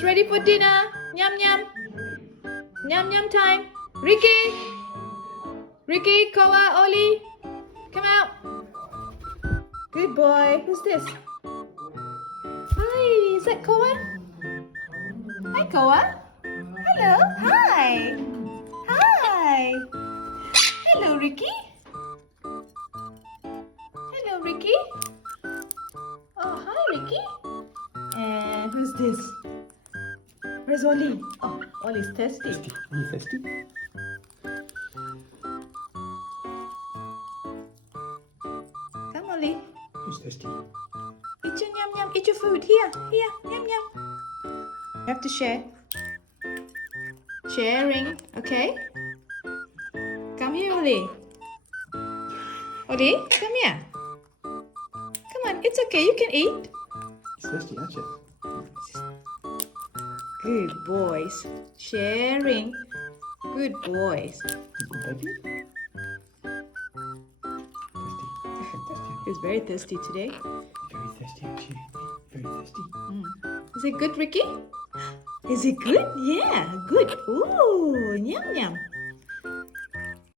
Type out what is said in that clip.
It's ready for dinner. Yum yum. Yum yum time. Ricky. Ricky, Koa, Oli. Come out. Good boy. Who's this? Hi, is that Koa? Hi, Koa. Hello. Hi. Hi. Hello, Ricky. Hello, Ricky. Oh, hi, Ricky. And who's this? Where's Oli? Oh, Oli's thirsty. You thirsty? Come, Oli. Who's thirsty? Eat your yum yum. Eat your food. Here, here. Yum yum. You have to share. Sharing. Okay? Come here, Oli. Oli, come here. Come on. It's okay. You can eat. You're thirsty, aren't you? Good boys. Sharing. Good boys. You good baby? Thirsty. He's very thirsty today. Very thirsty, aren't you? Very thirsty. Is it good, Ricky? Is it good? Yeah, good. Ooh, yum yum.